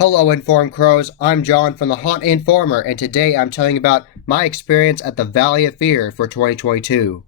Hello, Informed Crows. I'm John from the Haunt Informer, and today I'm telling you about my experience at the Valley of Fear for 2022.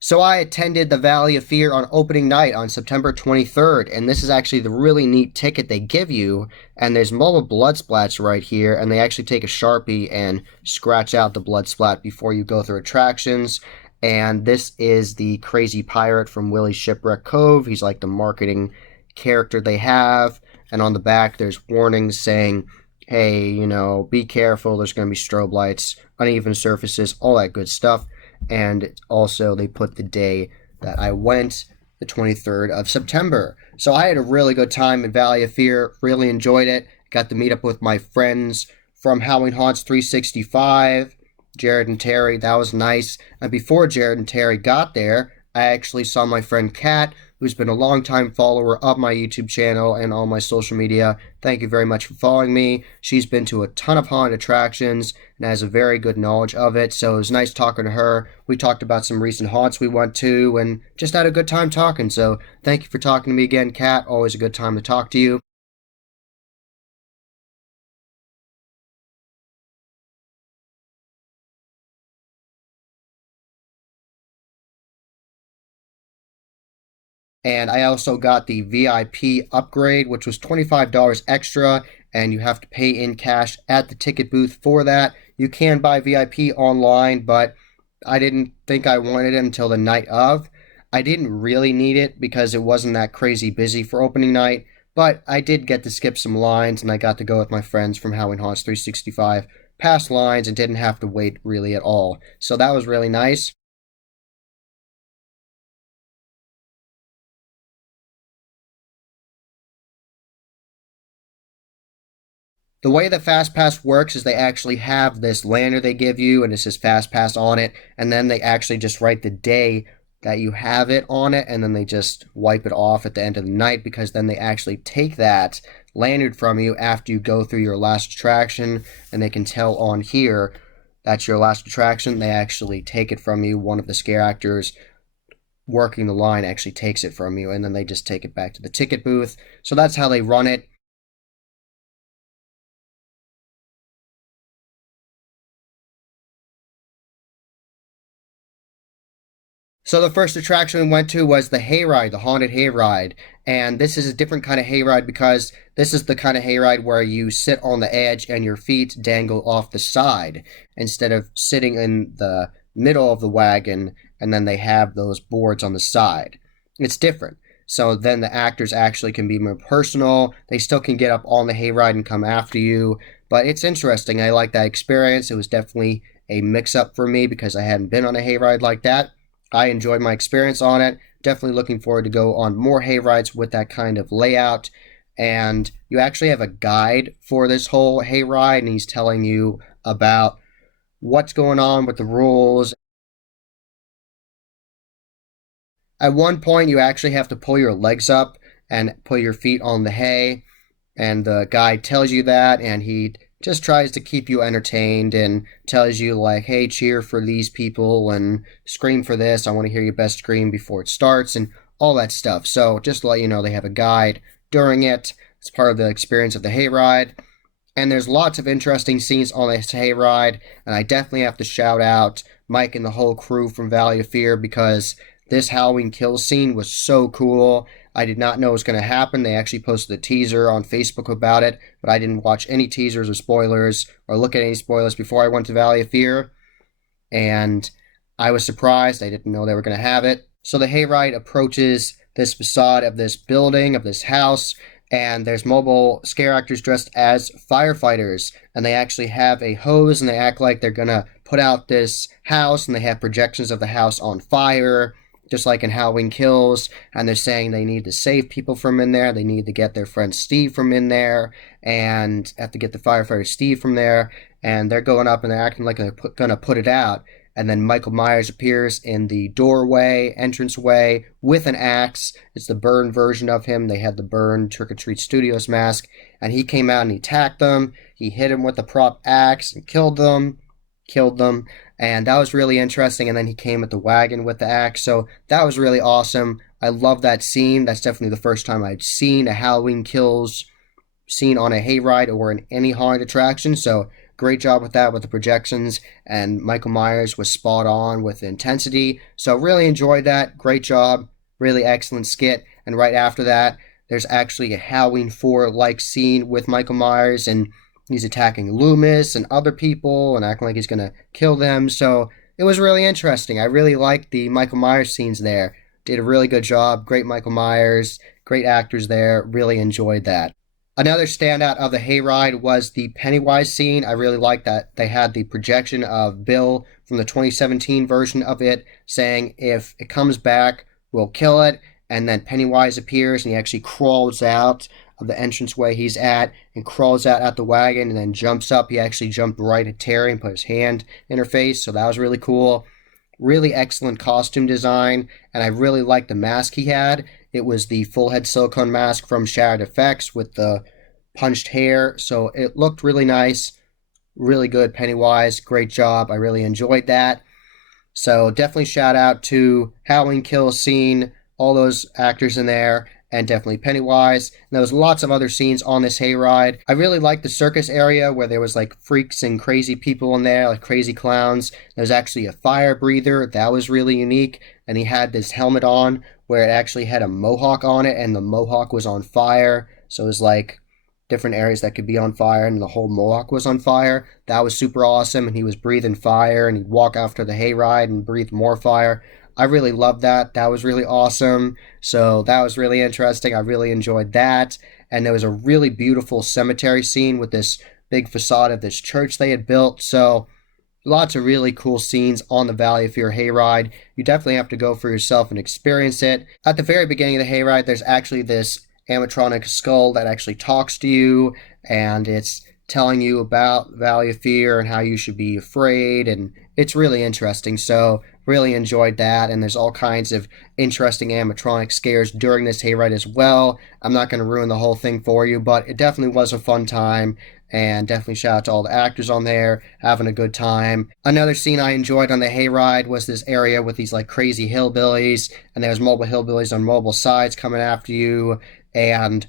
So I attended the Valley of Fear on opening night on September 23rd, and this is actually the really neat ticket they give you, and there's multiple blood splats right here, and they actually take a Sharpie and scratch out the blood splat before you go through attractions. And this is the crazy pirate from Willie's Shipwreck Cove. He's like the marketing character they have. And on the back, there's warnings saying, hey, be careful. There's going to be strobe lights, uneven surfaces, all that good stuff. And also, they put the day that I went, the 23rd of September. So I had a really good time in Valley of Fear. Really enjoyed it. Got to meet up with my friends from Halloween Haunts 365, Jared and Terry. That was nice. And before Jared and Terry got there, I actually saw my friend Kat, who's been a longtime follower of my YouTube channel and all my social media. Thank you very much for following me. She's been to a ton of haunted attractions and has a very good knowledge of it, so it was nice talking to her. We talked about some recent haunts we went to and just had a good time talking, so thank you for talking to me again, Kat. Always a good time to talk to you. And I also got the VIP upgrade, which was $25 extra, and you have to pay in cash at the ticket booth for that. You can buy VIP online, but I didn't think I wanted it until the night of. I didn't really need it because it wasn't that crazy busy for opening night, but I did get to skip some lines, and I got to go with my friends from Halloween Haunts 365 past lines and didn't have to wait really at all. So that was really nice. The way the Fast Pass works is they actually have this lanyard they give you, and it says Fast Pass on it, and then they actually just write the day that you have it on it, and then they just wipe it off at the end of the night, because then they actually take that lanyard from you after you go through your last attraction, and they can tell on here that's your last attraction. They actually take it from you. One of the scare actors working the line actually takes it from you, and then they just take it back to the ticket booth. So that's how they run it. So the first attraction we went to was the Hayride, the Haunted Hayride. And this is a different kind of hayride because this is the kind of hayride where you sit on the edge and your feet dangle off the side instead of sitting in the middle of the wagon and then they have those boards on the side. It's different. So then the actors actually can be more personal. They still can get up on the hayride and come after you. But it's interesting. I like that experience. It was definitely a mix-up for me because I hadn't been on a hayride like that. I enjoyed my experience on it. Definitely looking forward to go on more hayrides with that kind of layout. And you actually have a guide for this whole hayride, and he's telling you about what's going on with the rules. At one point, you actually have to pull your legs up and put your feet on the hay, and the guide tells you that, and he just tries to keep you entertained and tells you like, hey, cheer for these people and scream for this. I want to hear your best scream before it starts and all that stuff. So just to let you know, they have a guide during it. It's part of the experience of the hayride. And there's lots of interesting scenes on this hayride. And I definitely have to shout out Mike and the whole crew from Valley of Fear because this Halloween kill scene was so cool. I did not know it was going to happen. They actually posted a teaser on Facebook about it, but I didn't watch any teasers or spoilers or look at any spoilers before I went to Valley of Fear. And I was surprised. I didn't know they were going to have it. So the hayride approaches this facade of this building, of this house, and there's mobile scare actors dressed as firefighters. And they actually have a hose, and they act like they're going to put out this house, and they have projections of the house on fire, just like in Halloween Kills, and they're saying they need to save people from in there, they need to get their friend Steve from in there, and have to get the firefighter Steve from there, and they're going up and they're acting like they're going to put it out, and then Michael Myers appears in the doorway, entranceway, with an axe. It's the burn version of him. They had the burn Trick or Treat Studios mask, and he came out and he attacked them. He hit him with the prop axe and killed them. And that was really interesting. And then he came at the wagon with the axe, so that was really awesome. I love that scene. That's definitely the first time I'd seen a Halloween Kills seen on a hayride or in any haunted attraction. So great job with that with the projections, and Michael Myers was spot on with the intensity. So really enjoyed that. Great job. Really excellent skit. And right after that, there's actually a Halloween 4 like scene with Michael Myers, and he's attacking Loomis and other people and acting like he's going to kill them. So it was really interesting. I really liked the Michael Myers scenes there. Did a really good job. Great Michael Myers. Great actors there. Really enjoyed that. Another standout of the hayride was the Pennywise scene. I really liked that they had the projection of Bill from the 2017 version of it saying, if it comes back, we'll kill it. And then Pennywise appears and he actually crawls out of the entranceway he's at and crawls out at the wagon and then jumps up. He actually jumped right at Terry and put his hand in her face, so that was really cool. Really excellent costume design, and I really liked the mask he had. It was the full head silicone mask from Shattered Effects with the punched hair, so it looked really nice. Really good Pennywise, great job. I really enjoyed that. So definitely shout out to Halloween Kills scene, all those actors in there, and definitely Pennywise. And there was lots of other scenes on this hayride. I really liked the circus area where there was like freaks and crazy people in there, like crazy clowns. There's actually a fire breather. That was really unique. And he had this helmet on where it actually had a mohawk on it, and the mohawk was on fire. So it was like different areas that could be on fire, and the whole mohawk was on fire. That was super awesome, and he was breathing fire, and he'd walk after the hayride and breathe more fire. I really loved that. That was really awesome. So that was really interesting. I really enjoyed that. And there was a really beautiful cemetery scene with this big facade of this church they had built. So lots of really cool scenes on the Valley of Fear hayride. You definitely have to go for yourself and experience it. At the very beginning of the hayride, there's actually this animatronic skull that actually talks to you, and it's telling you about Valley of Fear and how you should be afraid, and it's really interesting. So really enjoyed that, and there's all kinds of interesting animatronic scares during this hayride as well. I'm not going to ruin the whole thing for you, but it definitely was a fun time, and definitely shout out to all the actors on there, having a good time. Another scene I enjoyed on the hayride was this area with these like crazy hillbillies, and there's mobile hillbillies on mobile sides coming after you, and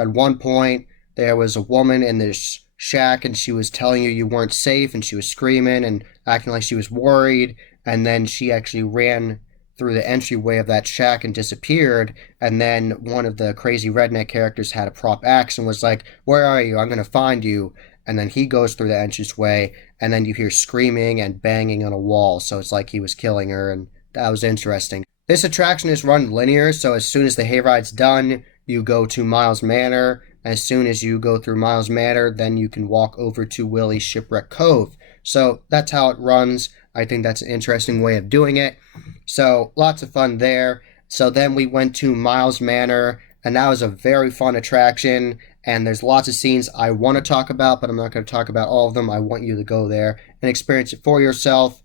at one point there was a woman in this shack, and she was telling you weren't safe, and she was screaming and acting like she was worried, and then she actually ran through the entryway of that shack and disappeared, and then one of the crazy redneck characters had a prop axe and was like, where are you? I'm going to find you. And then he goes through the entranceway, and then you hear screaming and banging on a wall, so it's like he was killing her, and that was interesting. This attraction is run linear, so as soon as the hayride's done, you go to Miles Manor. As soon as you go through Miles Manor, then you can walk over to Willie's Shipwreck Cove. So that's how it runs. I think that's an interesting way of doing it. So lots of fun there. So then we went to Miles Manor, and that was a very fun attraction. And there's lots of scenes I want to talk about, but I'm not going to talk about all of them. I want you to go there and experience it for yourself.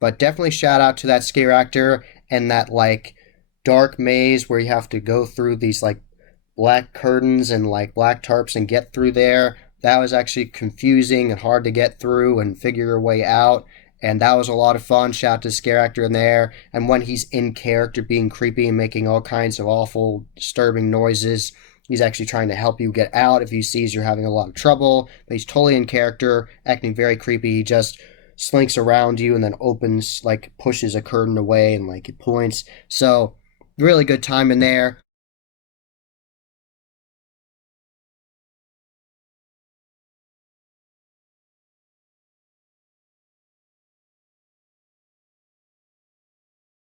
But definitely shout out to that scare actor and that like dark maze where you have to go through these like black curtains and like black tarps and get through there. That was actually confusing and hard to get through and figure your way out. And that was a lot of fun. Shout out to the scare actor in there. And when he's in character being creepy and making all kinds of awful, disturbing noises, he's actually trying to help you get out if he sees you're having a lot of trouble. But he's totally in character, acting very creepy. He just slinks around you and then opens, like pushes a curtain away and like it points. So really good time in there.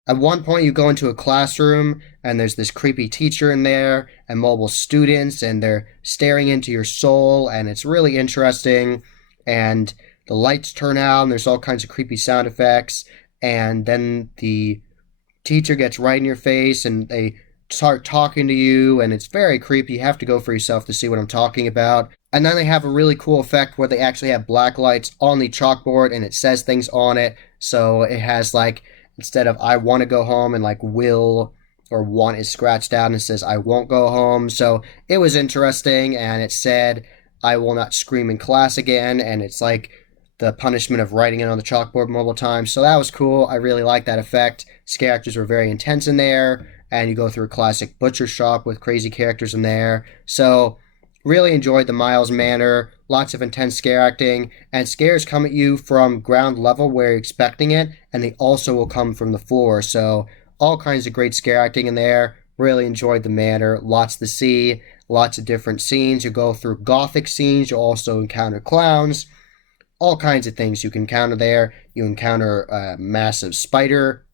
At one point, you go into a classroom, and there's this creepy teacher in there, and mobile students, and they're staring into your soul, and it's really interesting. And the lights turn out, and there's all kinds of creepy sound effects. And then the teacher gets right in your face, and they start talking to you, and it's very creepy. You have to go for yourself to see what I'm talking about. And then they have a really cool effect where they actually have black lights on the chalkboard, and it says things on it. So it has like, instead of I want to go home and like will or want is scratched out and it says I won't go home. So it was interesting, and it said I will not scream in class again, and it's like the punishment of writing it on the chalkboard multiple times. So that was cool. I really liked that effect. Scare actors were very intense in there, and you go through a classic butcher shop with crazy characters in there. So Really enjoyed the Miles Manor. Lots of intense scare acting, and scares come at you from ground level where you're expecting it, and they also will come from the floor. So all kinds of great scare acting in there. Really enjoyed the Manor. Lots to see. Lots of different scenes. You go through gothic scenes. You'll also encounter clowns. All kinds of things you can encounter there. You encounter a massive spider.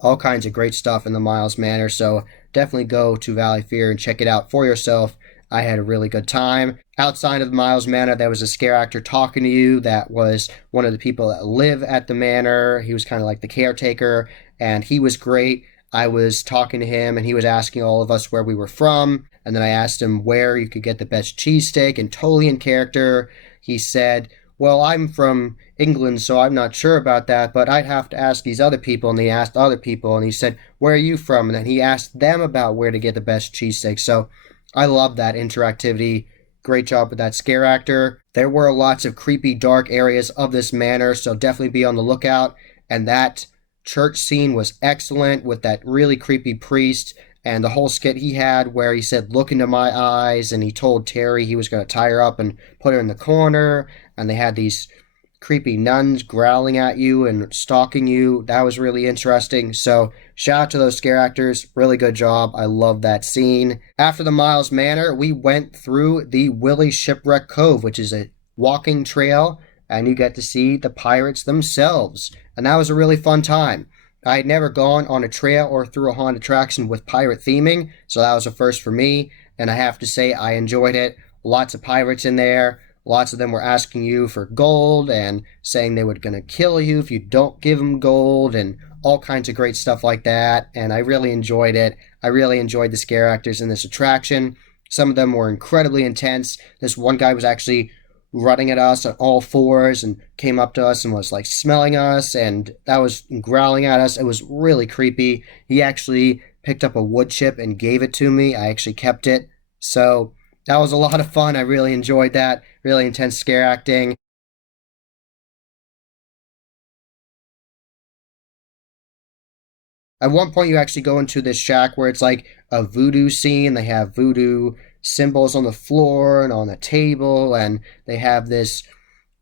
All kinds of great stuff in the Miles Manor. So definitely go to Valley Fear and check it out for yourself. I had a really good time. Outside of the Miles Manor, there was a scare actor talking to you that was one of the people that live at the manor. He was kind of like the caretaker, and he was great. I was talking to him, and he was asking all of us where we were from. And then I asked him where you could get the best cheesesteak, and totally in character, he said, well, I'm from England, so I'm not sure about that, but I'd have to ask these other people. And he asked other people, and he said, where are you from? And then he asked them about where to get the best cheesesteak. So I love that interactivity. Great job with that scare actor. There were lots of creepy, dark areas of this manor, so definitely be on the lookout. And that church scene was excellent with that really creepy priest and the whole skit he had where he said, look into my eyes, and he told Terry he was going to tie her up and put her in the corner, and they had these creepy nuns growling at you and stalking you. That was really interesting. So shout out to those scare actors. Really good job. I love that scene. After the Miles Manor, we went through the Willie Shipwreck Cove, which is a walking trail, and you get to see the pirates themselves. And that was a really fun time. I had never gone on a trail or through a haunted attraction with pirate theming, so that was a first for me, and I have to say I enjoyed it. Lots of pirates in there. Lots of them were asking you for gold and saying they were going to kill you if you don't give them gold, and all kinds of great stuff like that, and I really enjoyed it. I really enjoyed the scare actors in this attraction. Some of them were incredibly intense. This one guy was actually running at us on all fours and came up to us and was like smelling us, and that was growling at us. It was really creepy. He actually picked up a wood chip and gave it to me. I actually kept it. So that was a lot of fun. I really enjoyed that. Really intense scare acting. At one point, you actually go into this shack where it's like a voodoo scene. They have voodoo symbols on the floor and on the table, and they have this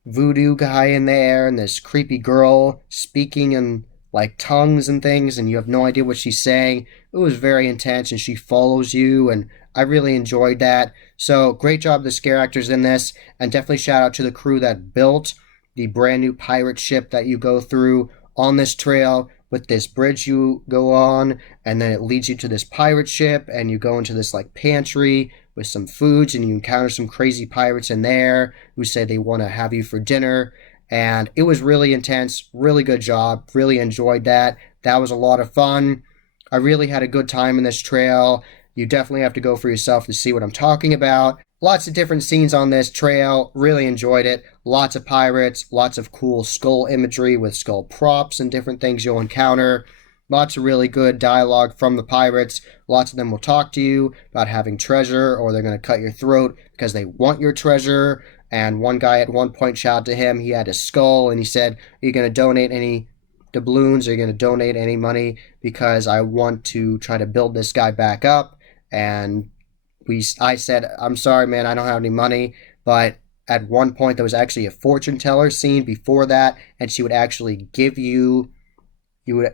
voodoo guy in there and this creepy girl speaking in like tongues and things, and you have no idea what she's saying. It was very intense, and she follows you, and I really enjoyed that. So great job the scare actors in this, and definitely shout out to the crew that built the brand new pirate ship that you go through on this trail with this bridge you go on, and then it leads you to this pirate ship, and you go into this like pantry with some foods, and you encounter some crazy pirates in there who say they want to have you for dinner. And it was really intense. Really good job. Really enjoyed that. That was a lot of fun. I really had a good time in this trail. You definitely have to go for yourself to see what I'm talking about. Lots of different scenes on this trail. Really enjoyed it. Lots of pirates. Lots of cool skull imagery with skull props and different things you'll encounter. Lots of really good dialogue from the pirates. Lots of them will talk to you about having treasure, or they're going to cut your throat because they want your treasure. And one guy at one point shouted to him, he had a skull, and he said, are you going to donate any doubloons? Are you going to donate any money? Because I want to try to build this guy back up. And I said, I'm sorry, man, I don't have any money. But at one point, there was actually a fortune teller scene before that, and she would actually give you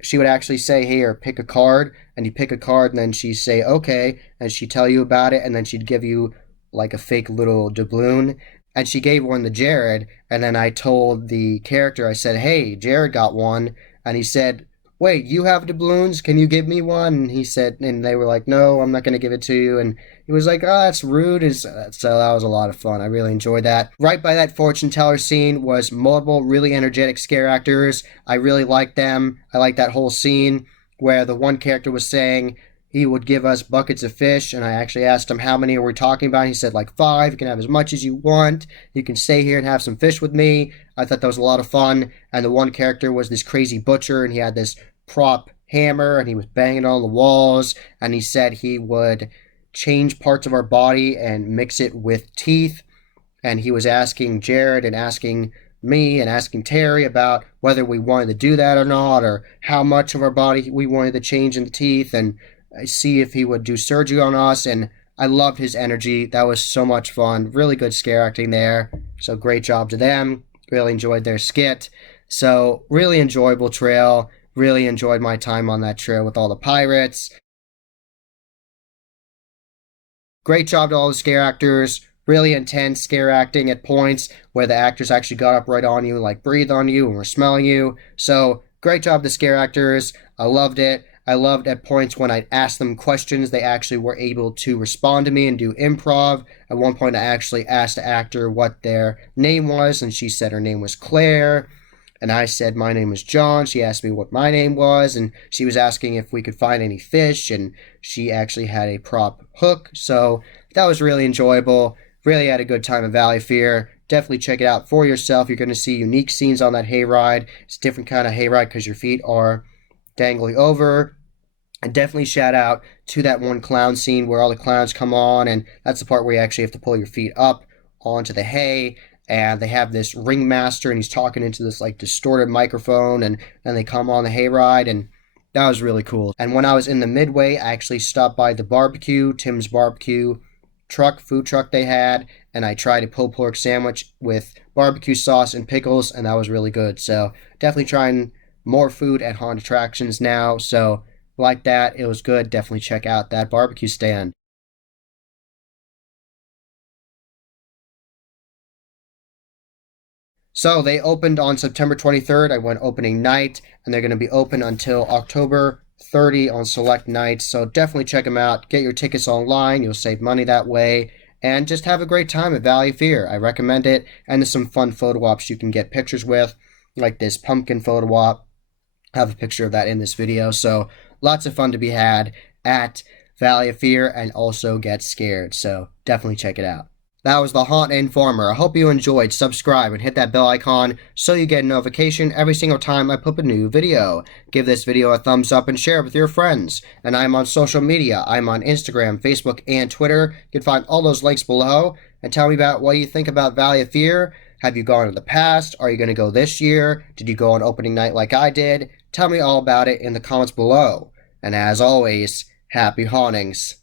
she would actually say, here, pick a card, and you pick a card, and then she'd say, okay, and she'd tell you about it, and then she'd give you like a fake little doubloon, and she gave one to Jared, and then I told the character, I said, hey, Jared got one, and he said, wait, you have doubloons? Can you give me one? And he said, and they were like, no, I'm not going to give it to you. And he was like, oh, that's rude. So that was a lot of fun. I really enjoyed that. Right by that fortune teller scene was multiple really energetic scare actors. I really liked them. I liked that whole scene where the one character was saying he would give us buckets of fish, and I actually asked him how many are we talking about. He said like 5. You can have as much as you want. You can stay here and have some fish with me. I thought that was a lot of fun. And the one character was this crazy butcher, and he had this prop hammer, and he was banging on the walls, and he said he would change parts of our body and mix it with teeth. And he was asking Jared and asking me and asking Terry about whether we wanted to do that or not, or how much of our body we wanted to change in the teeth, and see if he would do surgery on us. And I loved his energy. That was so much fun. Really good scare acting there. So great job to them. Really enjoyed their skit. So really enjoyable trail. Really enjoyed my time on that trail with all the pirates. Great job to all the scare actors. Really intense scare acting at points where the actors actually got up right on you, like breathed on you and were smelling you. So great job to the scare actors. I loved it. I loved at points when I asked them questions, they actually were able to respond to me and do improv. At one point, I actually asked the actor what their name was, and she said her name was Claire. And I said, my name is John. She asked me what my name was, and she was asking if we could find any fish, and she actually had a prop hook. So that was really enjoyable. Really had a good time at Valley Fear. Definitely check it out for yourself. You're going to see unique scenes on that hayride. It's a different kind of hayride because your feet are dangling over. And definitely shout out to that one clown scene where all the clowns come on, and that's the part where you actually have to pull your feet up onto the hay, and they have this ringmaster, and he's talking into this like distorted microphone, and then they come on the hayride, and that was really cool. And when I was in the midway, I actually stopped by the barbecue, Tim's barbecue food truck they had, and I tried a pulled pork sandwich with barbecue sauce and pickles, and that was really good. So definitely trying more food at haunted attractions now. So like that, it was good. Definitely check out that barbecue stand. So they opened on September 23rd. I went opening night, and they're going to be open until October 30 on select nights. So definitely check them out. Get your tickets online. You'll save money that way. And just have a great time at Valley Fear. I recommend it. And there's some fun photo ops you can get pictures with, like this pumpkin photo op. I have a picture of that in this video. So lots of fun to be had at Valley of Fear, and also get scared. So definitely check it out. That was the Haunt Informer. I hope you enjoyed. Subscribe and hit that bell icon so you get a notification every single time I put a new video. Give this video a thumbs up and share it with your friends. And I'm on social media. I'm on Instagram, Facebook, and Twitter. You can find all those links below. And tell me about what you think about Valley of Fear. Have you gone in the past? Are you going to go this year? Did you go on opening night like I did? Tell me all about it in the comments below. And as always, happy hauntings.